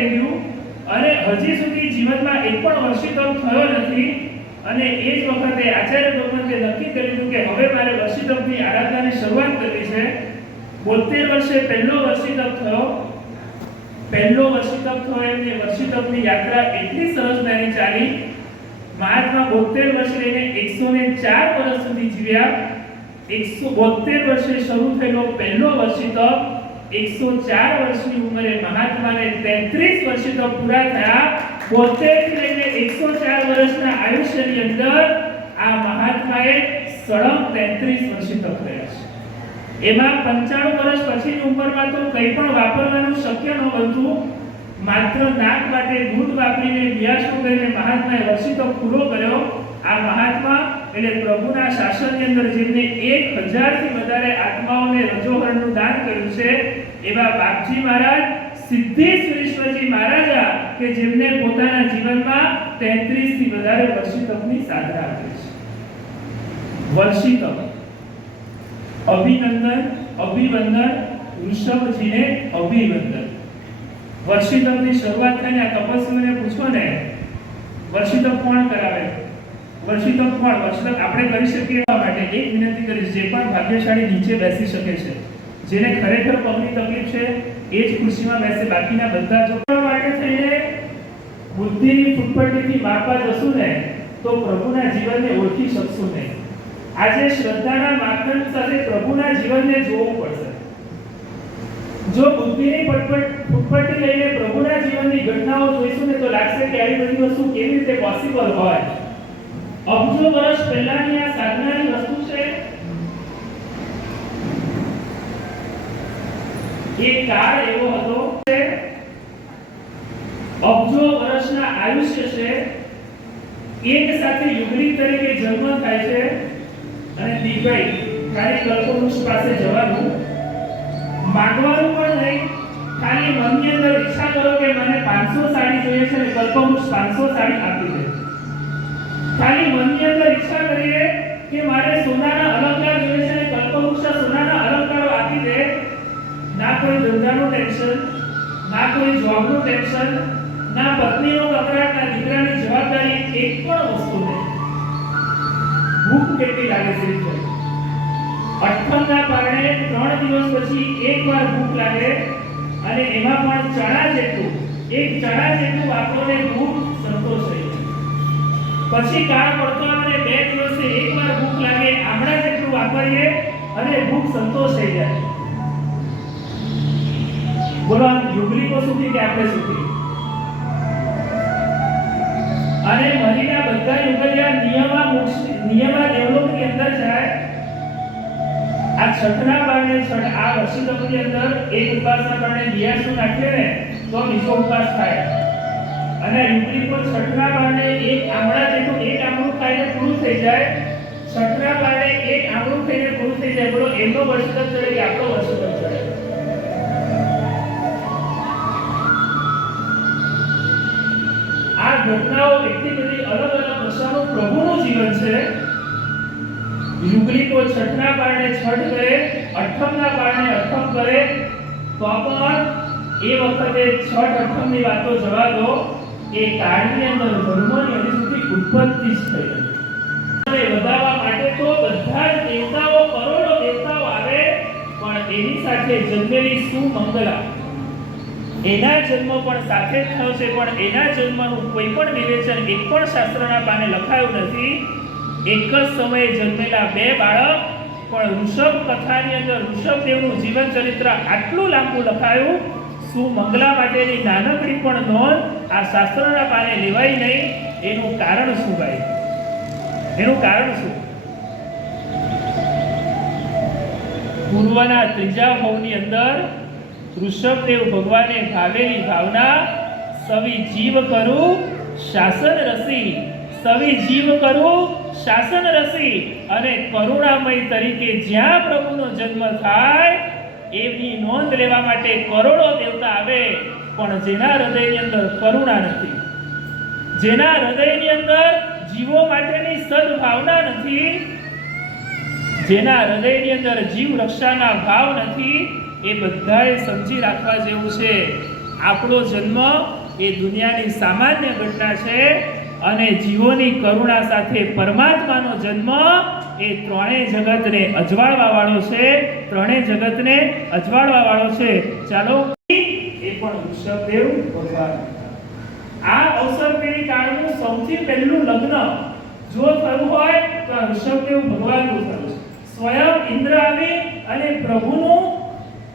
થઈ ગયું અને હજી સુધી જીવનમાં એક પણ વર્ષિતમ થયો નથી અને એ જ વખતે આચાર્ય ભગવંતે નક્કી કરી લીધું કે હવે મારે વર્ષિતમની આરાધનાની શરૂઆત કરવી છે. બોતેર વર્ષે પહેલો વર્ષિતમ થયો. પહેલો વર્ષિતમ થયો એમને વર્ષિતમની યાત્રા એટલી સરસ નાની ચાલી. મહાત્મા બોતેર વર્ષ લઈને એકસો ને ચાર વર્ષ સુધી જીવ્યા. એકસો બોતેર વર્ષે શરૂ થયેલો પહેલો વર્ષિતમ એકસો ચાર વર્ષની ઉંમરે મહાત્માને તેત્રીસ તો પૂરા થયા. બોતેર લઈને એકસો ચાર વર્ષના આયુષ્યની અંદર આ મહાત્માએ સળંગ તેત્રીસ વર્ષિતમ કર્યા છે. એમાં પંચાણું વર્ષ પછીની ઉંમરમાં તો કંઈ પણ વાપરવાનું શક્ય ન હતું માત્ર નાક માટે દૂધ વાપરીને વ્યાસો કરીને મહાત્માએ વર્ષિતો પૂરો કર્યો. આ મહાત્મા એટલે પ્રભુના શાસનની અંદર જેમને એક હજારથી વધારે આત્માઓને રજોહરણનું દાન કર્યું છે એવા બાપજી મહારાજ સિદ્ધેશ્વરેશ્વરજી મહારાજા, કે જેમને પોતાના જીવનમાં 33 થી વધારે વર્ષિતમની સાધના આપી છે. વર્ષિતમ અભિનંદન, અભિવંદન, ઋષભજીને અભિવંદન. વર્ષિતમની શરૂઆત થઈને આ તપસ્વીને પૂછો ને વર્ષિતમ કોણ કરાવે? વર્ષિતમ કોણ? વર્ષિતમ આપણે કરી શકીએ એવા માટે એક વિનંતી કરીશ, જે પણ ભાગ્યશાળી નીચે બેસી શકે છે. જેને ખરેખર પગની તકલીફ છે, એ જ ખુરશીમાં બેસે. બાકીના બધા જો માટે થઈને બુદ્ધિની ફૂટપટ્ટીથી માપવા જશું ને, તો પ્રભુના જીવનને ઓળખી શકશું નહીં. આજે શ્રદ્ધાના માપદંડ સાથે પ્રભુના જીવનને જોવું પડશે. જો બુદ્ધિની પટપટ ફૂટપટ્ટી લઈને પ્રભુના જીવનની ઘટનાઓ જોઈશું ને, તો લાગશે કે આવી બધી વસ્તુ કેવી રીતે પોસિબલ હોય. અબજો વર્ષ પહેલાની આ સાધનાની વસ્તુ છે એ કાળ એવો વર્ષના આયુષ્ય છે, એક સાથે યુગલિક તરીકે જન્મ થાય છે અને દીવાઈ ખાલી કલ્પવૃક્ષ પાસે જવાનું. માંગવાનું પણ નહીં, ખાલી મનની અંદર ઈચ્છા કરો કે મને 500 સાડી જોઈએ છે અને કલ્પવૃક્ષ 500 સાડી આપી દે. ખાલી મનની અંદર ઈચ્છા કરીએ કે મારે સોનાના અલંકાર જોઈએ છે અને કલ્પવૃક્ષ સોનાના અલંકારો ના કોઈ ધંધાનું ટેન્શન, ના કોઈ જોબનું ટેન્શન, ના પત્નીનો કકડાટ ના દીકરાની જવાબદારી એક પણ વસ્તુ નહીં. ભૂખ કેટલી લાગે છે વિચાર. કારણે ત્રણ દિવસ પછી એકવાર ભૂખ લાગે અને એમાં પણ ચણા જેટલું, એક ચણા જેટલું વાપરોને ભૂખ સંતોષ જાય. પછી કાળ પડતો અને બે દિવસે એકવાર ભૂખ લાગે, આમળા જેટલું વાપરીએ અને ભૂખ સંતોષ થઈ જાય. બોલો આમ યુગલિકો સુધી કે આપણે સુધી? અને મરીના બધા યુગલિયા નિયમા મોક્ષ નિયમા દેવલોકની અંદર જાય. આ છઠના બારણે છઠ, આ વર્ષિતમની અંદર એક ઉપાસના બારણે દિયાસુ નાખીએ ને, તો બીજો ઉપાસ થાય. અને યુગલિકો છઠના બારણે એક આમળા જેટલું, એક આમળું ખાઈને પૂરું થઈ જાય. છઠના બારણે એક આમળું ખાઈને પૂરું થઈ જાય. બોલો, એમનો વર્ષ ચડે આપણો વર્ષિતમ ઘટનાઓ એટલી બધી અલગ અલગ દશાનું પ્રભુનું જીવન છે. યુગલિકો છઠના કારણે છઠ કરે, અઠમના કારણે અઠમ કરે, તો પણ એ વખતે છઠ અઠમની વાતો જવા દો. એ કાળની અંદર ધર્મની હજી સુધી ઉત્પત્તિ જ થઈ હતી વધારવા માટે તો બધા જ દેવતાઓ કરોડો દેવતાઓ આવે, પણ એની સાથે જન્મેલી સુમંગલા. એના જન્મ પણ સાથે થયો છે, પણ એના જન્મનું કોઈ પણ વિવેચન એક પણ શાસ્ત્રના પાને લખાયું નથી. એક જ સમયે જન્મેલા બે બાળક, પણ ઋષભ કથાની અંદર ઋષભદેવનું જીવન ચરિત્ર આટલું લાંબુ લખાયું, શું મંગલા માટેની નાનકડી પણ નોંધ આ શાસ્ત્રના પાને લેવાય નહીં, એનું કારણ શું ભાઈ? એનું કારણ શું? પૂર્વના ત્રીજા ભાવની અંદર ઋષભદેવ ભગવાને ભાવેલી ભાવના, સવિ જીવ કરું, શાસન રસી. સવિ જીવ કરું, શાસન રસી. અને કરુણામય તરીકે જ્યાં પ્રભુનો જન્મ થાય એની નોંધ લેવા માટે કરોડો દેવતા આવે, પણ જેના હૃદયની અંદર કરુણા નથી. જેના હૃદયની અંદર જીવો માટેની સદભાવના નથી, જેના હૃદયની અંદર જીવ રક્ષાના ભાવ નથી એ બધાએ સમજી રાખવા જેવું છે. આપણો જન્મ એ દુનિયાની સામાન્ય ઘટના છે અને જીવોની કરુણા સાથે પરમાત્માનો જન્મ એ ત્રણેય જગતને અજવાળવા વાળો છે. ત્રણેય જગતને અજવાળવા વાળો છે. ચાલો, એ પણ વૃષભદેવ ભગવાન. આ અવસર પેઢી કાળનું સૌથી પહેલું લગ્ન જો થયું હોય તો ઋષભદેવ ભગવાનનું થયું સ્વયં ઇન્દ્ર આવી અને પ્રભુનું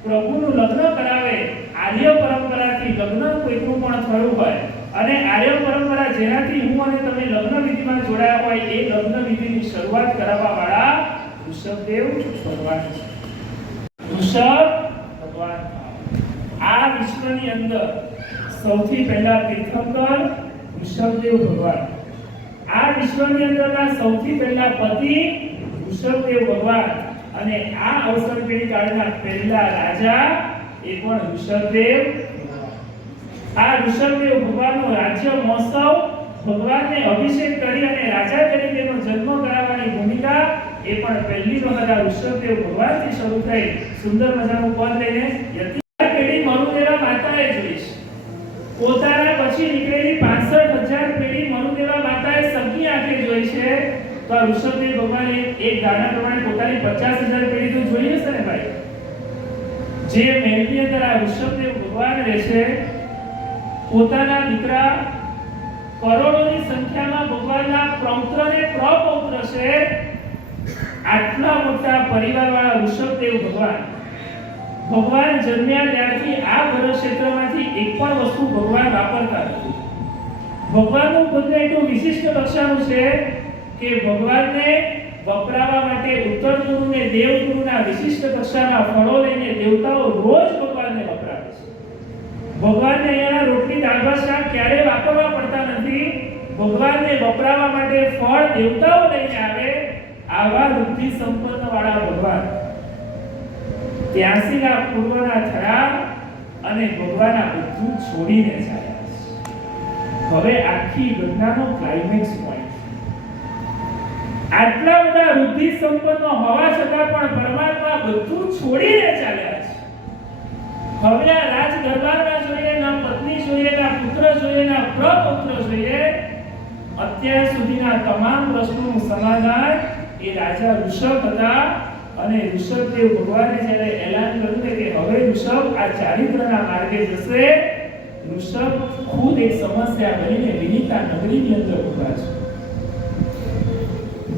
પ્રભુનું લગ્ન કરાવે, આર્ય પરંપરાથી લગ્ન કોઈકનું પણ થયું હોય. અને આર્ય પરંપરા જેનાથી હું અને તમે લગ્ન વિધિમાં જોડાયા હોય, એ લગ્ન વિધિની શરૂઆત કરાવવા વાળા ઋષભદેવ ભગવાન છે. ઋષભ ભગવાન આ વિશ્વની અંદર સૌથી પહેલા તીર્થંકર ઋષભદેવ ભગવાન. આ વિશ્વની અંદરના સૌથી પહેલા પતિ ઋષભદેવ ભગવાન. અને આ અવસર પેઢી કાળના પહેલા રાજા એ પણ ઋષભદેવ. આ ઋષભદેવ ભગવાનનો રાજ્ય મહોત્સવ ભગવાનને અભિષેક કરી અને રાજા તરીકેનો જન્મ કરાવવાની ભૂમિકા એ પણ પહેલી વખત આ ઋષભદેવ ભગવાનથી શરૂ થઈ. સુંદર મજાનું પદ લઈને યતિયા પેઢી મરુદેવા માતાએ જોઈશ પોતાના પછી નીકળેલી 65000 પેઢી મરુદેવા માતાએ સગી આંખે જોઈ છે. તો આ ઋષભદેવ ભગવાને એક ગાના પ્રમાણે પોતાની 50000 પેઢી તો જોઈ હશે ને ભાઈ? જે મહેલની અંદર આ ઋષભદેવ ભગવાન રહેશે, પોતાના દીકરા કરોડોની સંખ્યામાં ભગવાનના પ્રૌત્ર ને પ્રપૌત્ર છે. આટલા મોટા પરિવારવાળા ઋષભદેવ ભગવાન. ભગવાન જન્મ્યા ત્યારથી આ ઘર ક્ષેત્રમાંથી એક પણ વસ્તુ ભગવાન વાપરતા નથી. ભગવાનનું બધું એટલું વિશિષ્ટ કક્ષાનું છે કે ભગવાનને વપરાવા માટે ઉત્તર ગુરુ ને દેવ ગુરુના વિશિષ્ટ કક્ષાના ફળો લઈને દેવતાઓ રોજ ભગવાનને વપરાવે છે. ભગવાનને અહીંયાના રોટલી, દાળ, ભાત, શાક ક્યારેય વાપરવા પડતા નથી. ભગવાનને વપરાવા માટે ફળ દેવતાઓ લઈને આવે, આવા બુદ્ધિ સંપન્ન વાળા ભગવાન. ત્યાંસીના પૂર્વના થયા અને ભગવાન આ બધું છોડીને ચાલ્યા હવે આખી ઘટનાનો ક્લાઇમેક્સ પોઈન્ટ આટલા બધા વૃદ્ધિ સંપન્ન હોવા છતાં પણ પરમાત્મા બધું છોડીને ચાલ્યા છે. હવે આ રાજ દરબારમાં જોઈએ, ના પત્ની જોઈએ, ના પુત્ર જોઈએ, ના પ્રપુત્ર જોઈએ, અત્યાર સુધીના તમામ પ્રશ્નોનું સમાધાન એ રાજા ઋષભ હતા અને ઋષભદેવ ભગવાને જ્યારે એલાન કર્યું કે હવે ઋષભ આ ચારિત્રના માર્ગે જશે, ઋષભ ખુદ એક સમસ્યા બનીને વિનીતા નગરીની અંદર ઊભા છે.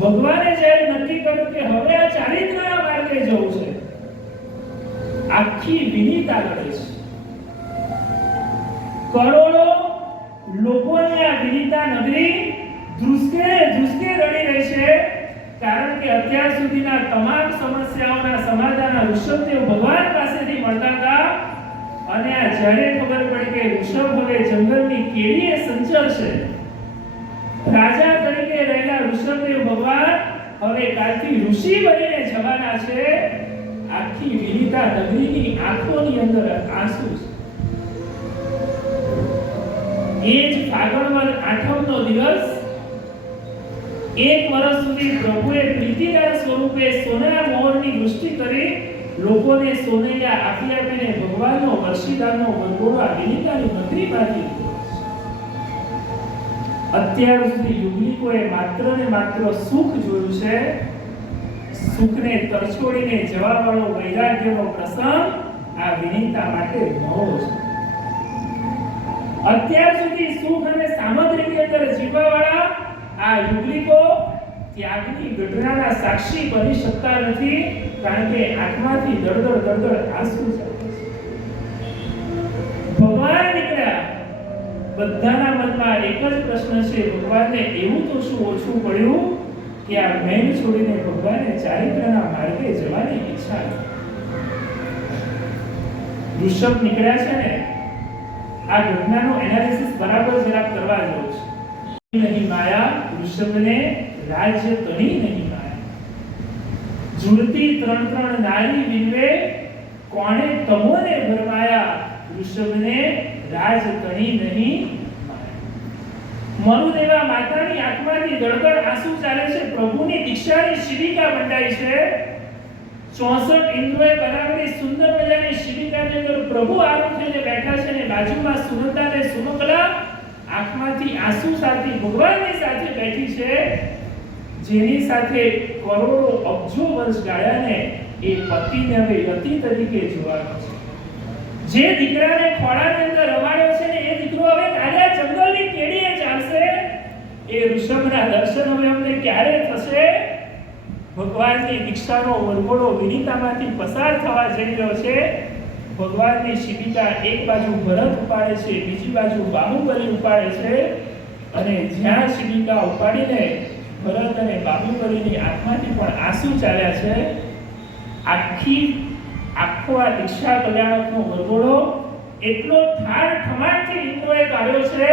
ભગવાને જ્યારે નક્કી કર્યું કે હવે આ ચારિત્રના માર્ગે જવું છે, આખી વિનીતા કરે છે. કરોડો લોકોની આ વિનીતા નગરી ધ્રુસકે ધ્રુસકે રડી રહી છે, કારણ કે અત્યાર સુધીના તમામ સમસ્યાઓના સમાધાન ઋષભદેવ ભગવાન પાસેથી મળતા હતા. અને આ જ્યારે ખબર પડી કે ઋષભ હવે જંગલની કેળીએ સંચર છે ઋષભદેવ ભગવાન, હવે કાલથી ઋષિ બનીને જવાના છે. આખી વિનીતા નગરીની આંખોની અંદર આંસુ એ જ ફાગણ વદ આઠમનો દિવસ. એક વર્ષ સુધી પ્રભુએ પ્રીતિના સ્વરૂપે સોના મોહરની વૃષ્ટિ કરી લોકોને સોનૈયા આપી આપીને ભગવાનનો વર્ષીદાનનો વરઘોડો આ મંત્રી નગરીમાંથી અત્યાર સુધી યુગનિકોએ માત્ર ને માત્ર સુખ જોયું છે, સુખને તરછોડીને જવા વૈરાગ્યનો પ્રસંગ આ વિનીતા માટે નવો છે. અત્યાર સુધી સુખ અને સામગ્રીની અંદર જીવવા વાળા આ યુગલિકો ત્યાગની ઘટનાના સાક્ષી બની શકતા નથી, કારણ કે આંખમાંથી દળદળ દળદળ આંસુ છે. ભગવાન બધાના મનમાં એક જ પ્રશ્ન છે, ભગવાનને એવું તો શું ઓછું પડ્યું કે આ મેન છોડીને ભગવાને ચારિત્રના માર્ગે જવાની ઈચ્છા. ઋષભ નીકળ્યા છે ને, આ ઘટનાનું એનાલિસિસ બરાબર જરા કરવા જેવું છે. નહીં માયા, ઋષભને રાજ્ય તણી નહીં માયા. ઝૂલતી ત્રણ ત્રણ નારી વિનવે, કોણે તમોને ભરમાયા? ઋષભને રાજ કહી નહીં મનુદેવા માતાની આંખમાંથી ગળગળ આંસુ ચાલે છે. પ્રભુની દીક્ષાની શિબિકા બંધાઈ છે. ચોસઠ ઇન્દ્રોએ બનાવેલી સુંદર મજાની શિબિકાની અંદર પ્રભુ આરોપ થઈને બેઠા છે અને બાજુમાં સુનંદા અને સુમકલા આંખમાંથી આંસુ સાથે ભગવાનની સાથે બેઠી છે. જેની સાથે કરોડો અબજો વર્ષ ગાળ્યાને એ પતિને હવે રતિ તરીકે જોવાનો છે. જે દીકરાને ખોળાની અંદર રમાડ્યો છે ને એ દીકરો હવે કાલે જંગલની કેડીએ ચાલશે. એ ઋષભના દર્શન હવે અમને ક્યારે થશે? ભગવાનની દીક્ષાનો વરઘોડો વિનીતામાંથી પસાર થવા જઈ રહ્યો છે. ભગવાનની શિબિકા એક બાજુ ભરત ઉપાડે છે, બીજી બાજુ બાહુબલી ઉપાડે છે. અને જ્યાં શિબિકા ઉપાડીને ભરત અને બાહુબલીની આંખમાંથી પણ આંસુ ચાલ્યા છે. આખી આખો આ દીક્ષા કલ્યાણકનો વરઘોડો એટલો ઠાર ઠમાટથી હિન્દુએ કાઢ્યો છે.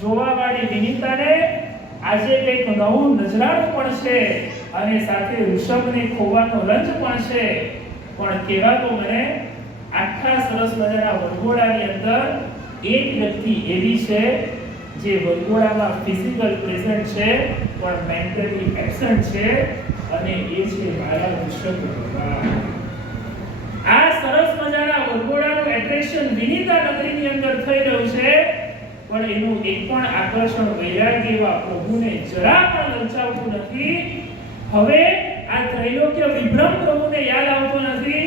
જોવાવાળી વિનિતાને આજે કંઈક નવું નજરાણું પણ છે અને સાથે ઋષભને ખોવાનો રંજ પણ છે. પણ કહેવા તો મને આખા સરસ મજાના વરઘોડાની અંદર એક વ્યક્તિ એવી છે જે વરઘોડામાં ફિઝિકલ પ્રેઝન્ટ છે, પણ મેન્ટલી એબસન્ટ છે અને એ છે મારા ઋષભ ભગવાન આ સરસ મજાના વરઘોડાનું વિનીતા નગરીની અંદર થઈ રહ્યું છે. પણ એનું એક પણ આકર્ષણ વૈરાગ્ય એવા પ્રભુને જરા પણ લંચાવતું નથી. હવે આ ત્રૈલોક્ય વિભ્રમ પ્રભુને યાદ આવતો નથી.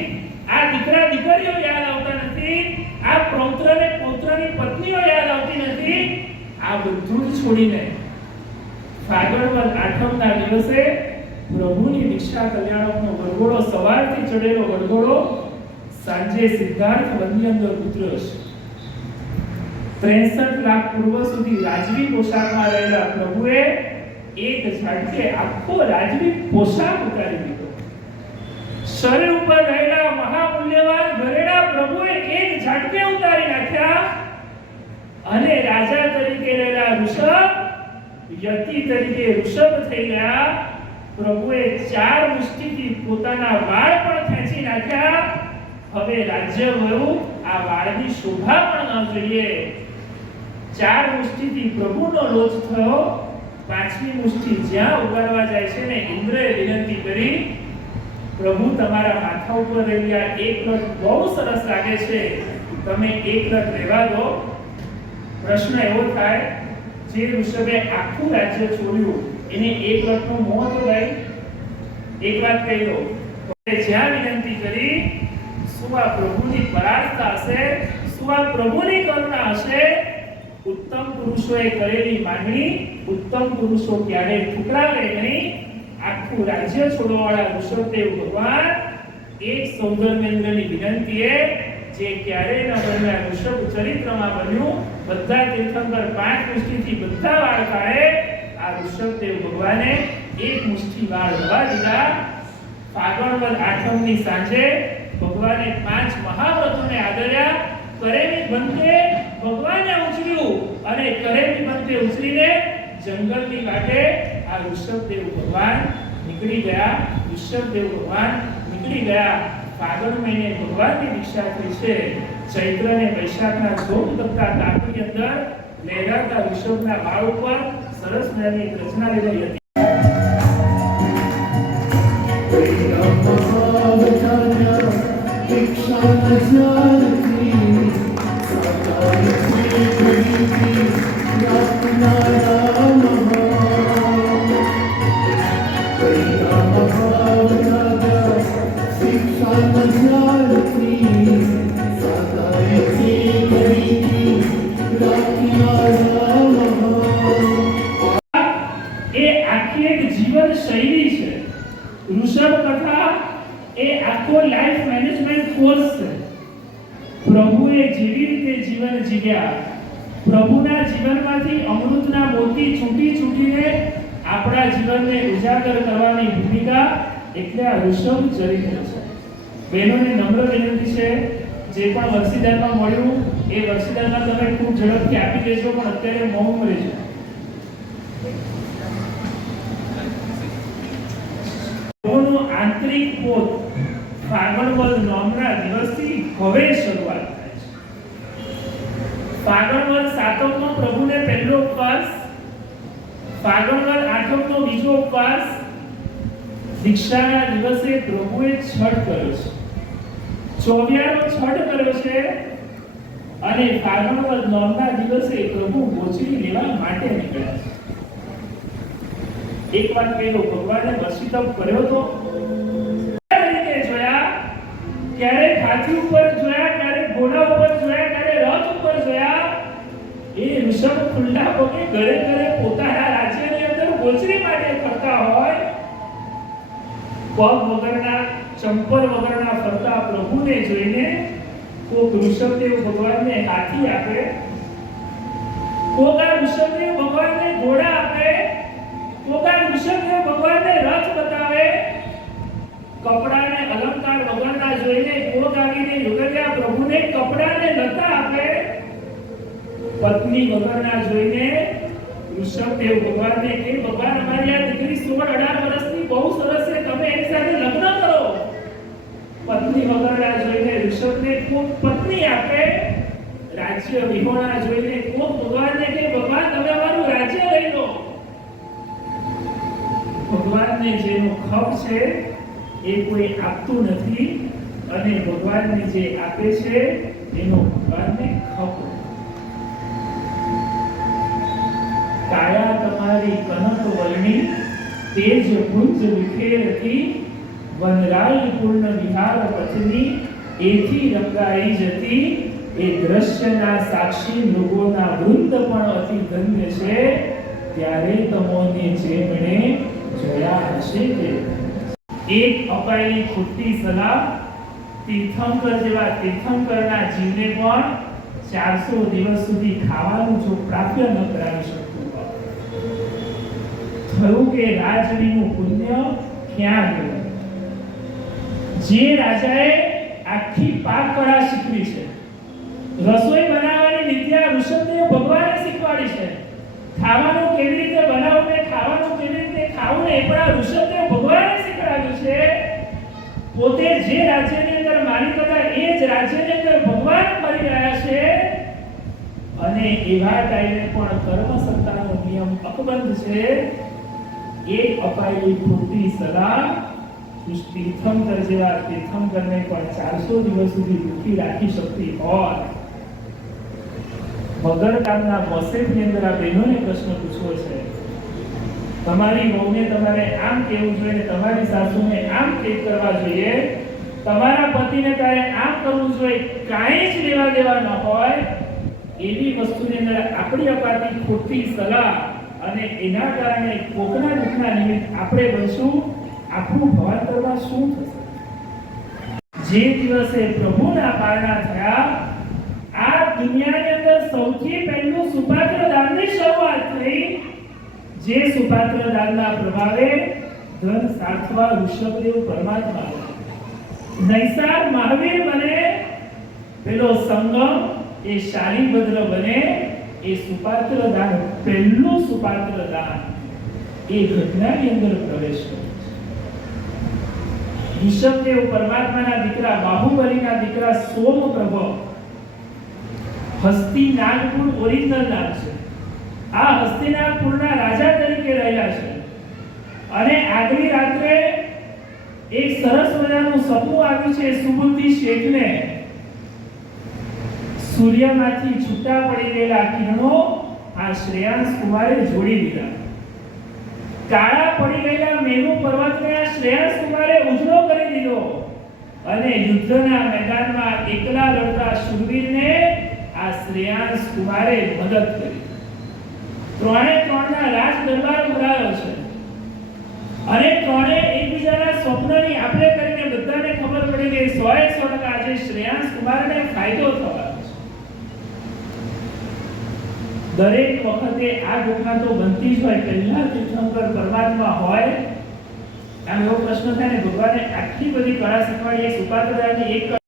આ દીકરા દીકરીઓ યાદ આવતા નથી. આ પૌત્ર ને પૌત્રની પત્નીઓ યાદ આવતી નથી. આ બધું છોડીને ફાગણવદ આઠમના દિવસે પ્રભુની દીક્ષા કલ્યાણકનો વરઘોડો સવારથી ચડેલો વરઘોડો સાંજે સિદ્ધાર્થ વનની અંદર ઉતર્યો છે. 63 લાખ પૂર્વ સુધી રાજવી પોશાકમાં રહેલા પ્રભુએ એક ઝાટકે આખો રાજવી પોશાક ઉતારી દીધો. શરીર ઉપર રહેલા મહામૂલ્યવાન ઘરેણા પ્રભુએ એક ઝાટકે ઉતારી નાખ્યા અને રાજા તરીકે રહેલા ઋષભ, યતિ તરીકે ઋષભ થઈ ગયા. પ્રભુએ ચાર મુષ્ટિથી પોતાના વાળ પણ ખેંચી નાખ્યા. હવે રાજ્ય વયું આ વાળની શોભા પણ ન જોઈએ. ચાર મુષ્ટિથી પ્રભુનો લોચ થયો, પાંચમી મુષ્ટિ જ્યાં ઉગાડવા જાય છે ને ઇન્દ્રએ વિનંતી કરી, પ્રભુ, તમારા માથા ઉપર રહેલી આ એક રથ બહુ સરસ લાગે છે. તમે એક રથ રહેવા દો. પ્રશ્ન એવો થાય, જે ઋષભે આખું રાજ્ય છોડ્યું, એને એક લટનું મોહ તો ગઈ એક વાત કહી દો જ્યાં વિનંતી કરી શું આ પ્રભુની પરાર્થતા હશે આ પ્રભુની કરુણા હશે. ઉત્તમ પુરુષોએ કરેલી માંગણી, ઉત્તમ પુરુષો ક્યારેય ઠુકરાવે નહીં, આખું રાજ્ય છોડવાવાળા ઋષભદેવ ભગવાન એક સૌધર્મેન્દ્રની વિનંતીએ જે ક્યારેય ન બન્યા ઋષભ ચરિત્રમાં બન્યું, બધા તીર્થંકર પાંચ મુષ્ટિથી બધા વાળ આ ઋષભદેવ ભગવાને એક મુષ્ટિ વાળ હોવા દીધા. ફાગણવદ આઠમની સાંજે ભગવાને પાંચ મહાવ્રતોને આદર્યા કરેમી બંતે ભગવાને ઉછર્યું અને કરેમી બંતે ઉછરીને જંગલની કાંઠે આ ઋષભદેવ ભગવાન નીકળી ગયા. ઋષભદેવ ભગવાન નીકળી ગયા. ફાગણ મહિને ભગવાનની દીક્ષા થઈ છે. ચૈત્ર ને વૈશાખના ધોમ તપતા તાપની અંદર લહેરાતા ઋષભના વાળ ઉપર સરસ મજાની રચના લીધેલી હતી. આખી એક જીવન શૈલી છે. ઋષભ કથા એ આખો લાઈફ મેનેજમેન્ટ કોર્સ છે. પ્રભુએ જેવી રીતે જીવન જીવ્યા, પ્રભુના જીવનમાંથી અમૃતના મોતી છૂટી છૂટીને આપણા જીવનને ઉજાગર કરવાની ભૂમિકા એટલે આ ઋષભ ચરિત્ર છે. બહેનોને નમ્ર વિનંતી છે, જે પણ વર્ષીદારમાં મળ્યું, એ વર્ષીદારમાં તમે ખૂબ ઝડપથી આપી દેજો, પણ અત્યારે મૌન રહેજો પ્રભુનો આંતરિક પોત ફાગણવદ નોમના દિવસથી હવે શરૂઆત થાય છે. ફાગણવદ સાતમનો પ્રભુને પહેલો ઉપવાસ ફાગણવદ આઠમનો બીજો ઉપવાસ. દીક્ષાના દિવસે પ્રભુએ છઠ કર્યો છે. ચોવ્યાનો છઠ કર્યો છે અને ફાગણવદ નોમના દિવસે પ્રભુ ગોચરી લેવા માટે નીકળ્યા છે. એક વાત કહેલો ભગવાને વર્ષિતમ કર્યો તો? રીતે જોયા? ક્યારે હાથી ઉપર જોયા? ક્યારે ઘોડા ઉપર જોયા? ક્યારે રથ ઉપર જોયા? એ ઋષભ ખુલ્લા પગે ઘરે ઘરે પોતાના રાજ્યની અંદર ગોચરી માટે ફરતા હોય. પગ વગરના, ચંપલ વગરના ફરતા પ્રભુને જોઈને કોક ઋષભદેવ ભગવાનને હાથી આપે. કોક આ ઋષભદેવ ભગવાનને ઘોડા આપે. આ ઋષભદેવ ભગવાનને રથ બતાવે. કપડાને અલંકાર વગરના જોઈને કોક આવીને યુગલ્યા પ્રભુને કપડાને લતા આપે. પત્ની વગરના જોઈને ઋષભદેવ ભગવાનને કે, ભગવાન, અમારી આ દીકરી સોળ અઢાર વર્ષની બહુ સરસ છે, તમે એની સાથે લગ્ન કરો. પત્ની વગરના જોઈને ઋષભને કોક પત્ની આપે. રાજ્ય વિહોણા જોઈને કોક ભગવાનને કે, ભગવાન, તમે અમારું રાજ્ય લઈ લો. ભગવાનને જેનો ખપ છે એ કોઈ આપતું નથી અને ભગવાનને જે આપે છે એનો ભગવાનને ખપ. કાયા તમારી કનક વલણી તેજ પુંજ વિખેરતી વનરાઈ પૂર્ણ વિહાર પથની એથી રંગાઈ જતી એ દ્રશ્યના સાક્ષી લોકોના વૃંદ પણ અતિ ધન્ય છે. ત્યારે તમોને જેમણે એક અપાયેલી ખોટી સલાહ તીર્થંકર જેવા તીર્થંકરના જીવને પણ ચારસો દિવસ સુધી ખાવાનું જો પ્રાપ્ય ન કરાવી શકતું થયું કે રાજવીનું પુણ્ય ક્યાં ગયું? જે રાજાએ આખી પાક કળા શીખવી છે. રસોઈ બનાવવાની વિદ્યા ઋષભદેવ ભગવાને શીખવાડી છે. ખાવાનું કેવી રીતે બનાવવું ને ખાવાનું ખાવું નહીં પણ આ ઋષભદેવ ભગવાને શીખવાડ્યું છે. પોતે જે રાજ્યની અંદર માલિક હતા એ જ રાજ્યની અંદર ભગવાન ફરી રહ્યા છે. અને એવા ટાઈમે પણ કર્મ સત્તાનો નિયમ અકબંધ છે. એક અપાયેલી ખોટી સદા તીર્થંકર જેવા તીર્થંકરને પણ ચારસો દિવસ સુધી દુઃખી રાખી શકતી હોય મગર કામના મસેજની અંદર આ બહેનોને પ્રશ્ન પૂછવો છે. તમારી વહુને તમારે આમ કહેવું જોઈએ ને તમારી સાસુને આમ ઠીક કરવા જોઈએ. તમારા પતિને તારે આમ કરવું જોઈએ. કાંઈ જ લેવા દેવા ન હોય. એવી વસ્તુની અંદર આપણી અપાતી ખોટી સલાહ અને એના કારણે કોકના દુઃખના નિમિત્ત આપણે બનશું. આપણું ભવાંતરમાં શું થશે? જે દિવસે પ્રભુના પારણા થયા, આ દુનિયાની અંદર સૌથી પહેલું સુપાત્ર દાનની શરૂઆત થઈ. જે સુપાત્ર દાનના પ્રભાવે ધન સાર્થવા ઋષભદેવ પરમાત્મા નૈસાર મહાવીર બને, પેલો સંગમ એ શાલીભદ્ર બને, એ સુપાત્ર દાન, પહેલું સુપાત્ર દાન એ ઘટનાની અંદર પ્રવેશ કરે ઋષભદેવ પરમાત્માના દીકરા, બાહુબલીના દીકરા સોમ પ્રભવ હસ્તી નાગપુર ઓરિજિનલ નામ છે. આ હસ્તિનાપુરના રાજા તરીકે રહ્યા છે. અને આગલી રાત્રે એક સરસ મજાનું સપનું આવ્યું છે સુબુદ્ધિ શેઠને. સૂર્યમાંથી છૂટા પડી ગયેલા કિરણો આ શ્રેયાંશ કુમારે જોડી દીધા. કાળા પડી ગયેલા મેરુ પર્વતને આ શ્રેયાંશ કુમારે ઉજળો કરી દીધો. અને યુદ્ધના મેદાનમાં એકલા લડતા શુરવીરને આ શ્રેયાંશ કુમારે મદદ કરી. ત્રણે ત્રણના રાજ દરબાર ભરાયો છે. અને ત્રણે એકબીજાના સ્વપ્નની આપણે કરીને બધાને ખબર પડી ગઈ સો એ સો ટકા આજે શ્રેયાંશ કુમારને ફાયદો થવાનો છે. દરેક વખતે આ ઘટના તો બનતી જ હોય, પહેલા તીર્થંકર પરમાત્મા હોય. આમ એવો પ્રશ્ન થાય ને, ભગવાને આટલી બધી કળા શીખવાડી, એક ઉપાધ્યાયની એક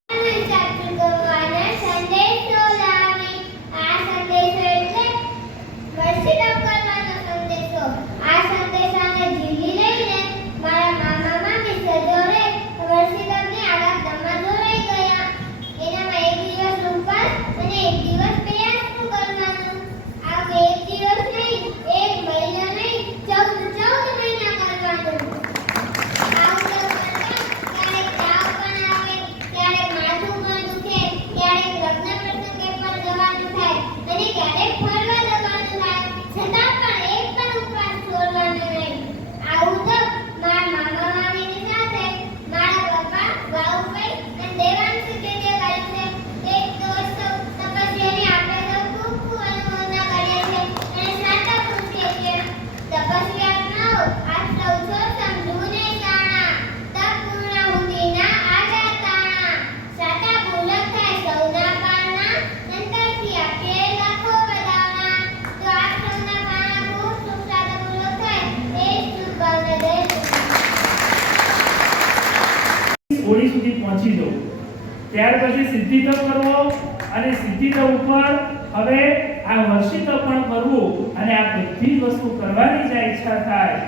અને સિદ્ધિ તપ ઉપર હવે આ વર્ષિત પણ કરવું અને આ બધી વસ્તુ કરવાની જ્યાં ઈચ્છા થાય,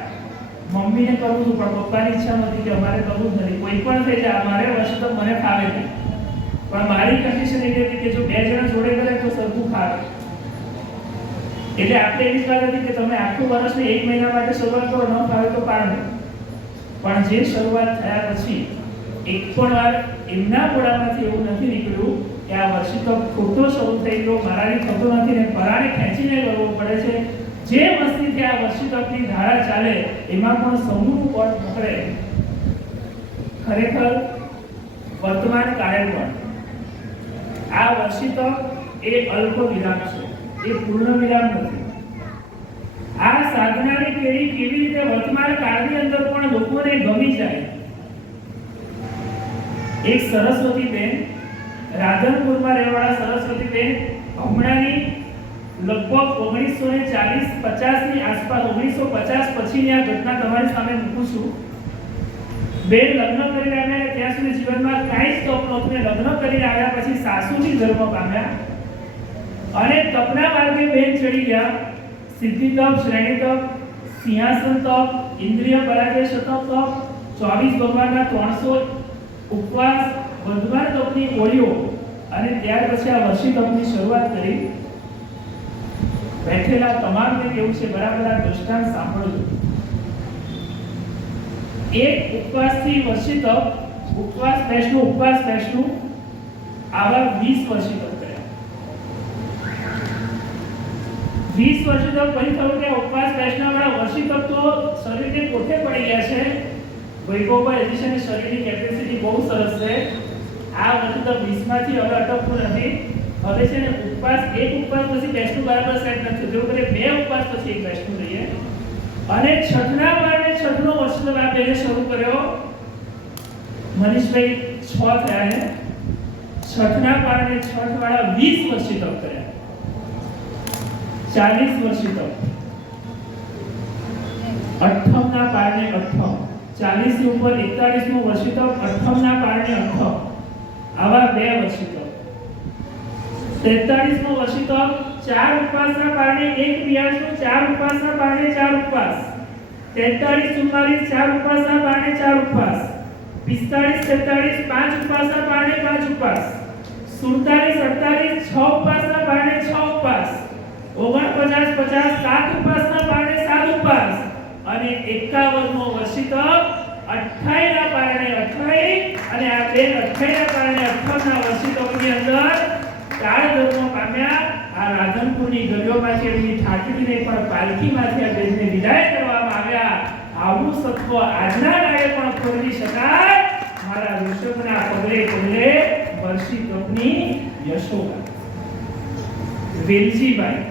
મમ્મીને કરવું હતું, પણ પપ્પાની ઈચ્છા નથી કે અમારે કરવું જ નથી. કોઈ પણ થઈ જાય અમારે વર્ષિત મને ફાવે નહીં. પણ મારી કન્ડિશન એવી હતી કે જો બે જણા જોડે કરે તો સરખું ફાવે. એટલે આપણે એવી જ વાત હતી કે તમે આખું વર્ષને એક મહિના માટે શરૂઆત કરો, ન ફાવે તો પાડો પણ જે શરૂઆત થયા પછી એક પણ વાર એમના પોળામાંથી એવું નથી નીકળ્યું કે આ વર્ષે તો ખોટો શરૂ થઈ ગયો. મારાથી થતો નથી ને પરાણે ખેંચીને કરવો પડે છે. જે મસ્તીથી આ વર્ષી તપની ધારા ચાલે, એમાં પણ સૌનું પદ પકડે? ખરેખર વર્તમાન કાળે પણ આ વર્ષી તપ એ અલ્પ વિરામ છે. એ પૂર્ણ વિરામ નથી. આ સાધનાની પેઢી કેવી રીતે વર્તમાન કાળની અંદર પણ લોકોને ગમી જાય? એક સરસ્વતી બેન રાધનપુરમાં રહેવાળા સરસ્વતી બેન હમણાંની લગભગ ઓગણીસો ને ચાલીસ પચાસની આસપાસ ઓગણીસો પચાસ પછીની આ ઘટના તમારી સામે મૂકું છું. બેન લગ્ન કરી આવ્યા ત્યાં સુધી જીવનમાં કાંઈ જ તપ નહોતું. લગ્ન કરી આવ્યા પછી સાસુની ધર્મ પામ્યા. અને તપના માર્ગે બેન ચડી ગયા. સિદ્ધિ તપ, શ્રેણી તપ, સિંહાસન તપ, ઇન્દ્રિય પરાજય શતક તપ, ચોવીસ ભગવાનના ત્રણસો ઉપવાસ વર્ધમાન તપની ઓળીઓ અને ત્યાર પછી આ વર્ષી તપની શરૂઆત કરી. બેઠેલા તમામને કેવું છે, બરાબર, આ દ્રષ્ટાંત સાંભળજો. એક ઉપવાસથી વર્ષી તપ ઉપવાસ બેસનું ઉપવાસ બેસનું આવા વીસ વર્ષી તપ 20 વર્ષી તપ પછી થયું કે ઉપવાસ બેસના વાળા વર્ષી તપ તો શરીરને કોઠે પડી ગયા છે. વૈભવભાઈ એડિશનની શરીરની કેપેસિટી બહુ સરસ છે. આ વસ્તુ તો 20 માંથી હવે અટકતું નથી. હવે છે ને ઉપવાસ, એક ઉપવાસ પછી બેસનું બરાબર સેટ નથી જેવું કરે બે ઉપવાસ પછી એક બેસનું રહીએ અને છઠના બારને છઠનો વર્ષનો આ શરૂ કર્યો. મનીષભાઈ છ થયા છે છઠના બારને છઠ વાળા વીસ વર્ષી તપ કર્યા. ચાલીસ વર્ષી તપ અઠમના પારણે અઠમ. ચાલીસ ઉપર એકતાલીસનું વર્ષી તપ અઠમના પારણે અઠમ. આવા બે તેતાલીસ નો વર્ષી ચાર ઉપવાસના પારણે એક પિયાસનું ચાર ઉપવાસના પારણે ચાર ઉપવાસ. તેતાળીસ ચુમ્માલીસ ચાર ઉપવાસના પારણે ચાર ઉપવાસ. પિસ્તાળીસ તેતાલીસ પાંચ ઉપવાસના પારણે પાંચ ઉપવાસ. સુડતાલીસ અડતાલીસ છ ઉપવાસના પારણે છ ઉપવાસ. ઓગણપચાસ, પચાસ, સાત ઉપવાસના પારણે સાત ઉપવાસ. અને એકાવનમો વર્ષી તપ કારણે અઠાઈ અને આ બેન અઠાઈના કારણે અઠ્ઠાવનના વર્ષી તપની અંદર કાળ ધર્મો પામ્યા. આ રાધનપુરની ગલીઓમાંથી એમની ઠાકરીને પણ પાલખીમાંથી આ દેશને વિદાય કરવામાં આવ્યા. આવું સત્વ આજના ડાળે પણ ખોલી શકાય. મારા ઋષભના પગલે પગલે વર્ષી કપની યશોગા વેલજીભાઈ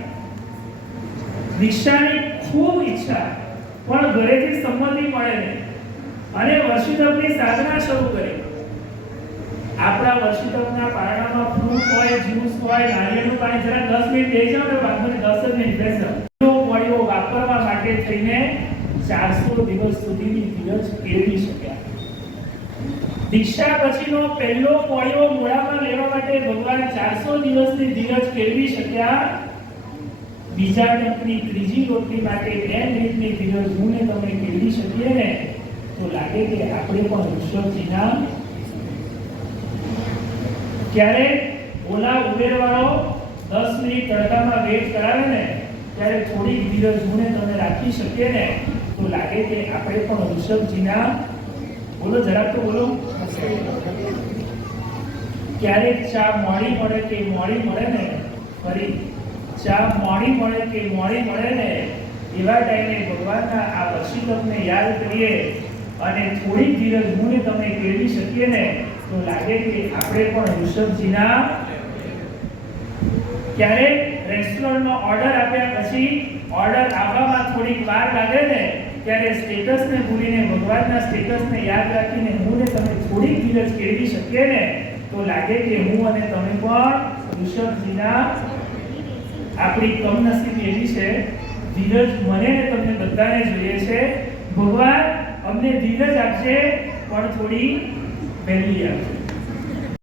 દીક્ષાની ખૂબ ઈચ્છા, પણ ઘરેથી સંમતિ મળે નહીં. અને વર્ષિતપની સાધના શરૂ કરી. આપણા વર્ષિતપના પારણામાં ફ્રૂટ હોય, જ્યુસ હોય, નારિયેળનું પાણી, જરા 10 મિનિટ લઈ જાઓ ને નહીં 10 જ મિનિટ બેસો પડ્યો વાપરવા માટે થઈને 400 દિવસ સુધીની ધીરજ કેળવી શક્યા. દીક્ષા પછીનો પહેલો કોળિયો મોઢામાં લેવા માટે ભગવાન 400 દિવસની ધીરજ કેળવી શક્યા. બીજા ટંકની ત્રીજી રોટલી માટે બે મિનિટની ધીરજ હું ને તમે કેળવી શકીએ ને તો લાગે કે આપણે પણ ઋષભજીના ક્યારેક ઓલા ઉબેરવાળો દસ મિનિટ તડકામાં વેટ કરાવે ને, ત્યારે થોડીક ધીરજ ગુણે તમે રાખી શકીએ ને, તો લાગે કે આપણે પણ ઋષભજીના બોલો જરાક તો બોલો. ક્યારેક ચા મોડી મળે કે મોડી મળે ને, ફરી ચા મોડી મળે કે મોડી મળે ને, એવા ટાઈમે ભગવાનના આ વસીતમને યાદ કરીએ અને થોડી ધીરજ ને તમે કેળવી શકીએ ને, તો લાગે કે આપણે પણ ઋષભજીના ક્યારેક રેસ્ટોરન્ટનો ઓર્ડર આપ્યા પછી ઓર્ડર આવવામાં થોડીક વાર લાગે ને, ત્યારે સ્ટેટસને ભૂલીને, ભગવાનના સ્ટેટસને યાદ રાખીને હું ને તમે થોડીક ધીરજ કેળવી શકીએ ને, તો લાગે કે હું અને તમે પણ ઋષભજીના આપણી કમનસીબ એવી છે. ધીરજ મને ને તમને બધાને જોઈએ છે. ભગવાન અમને ધીરજ આપશે પણ થોડી વહેલી યાદ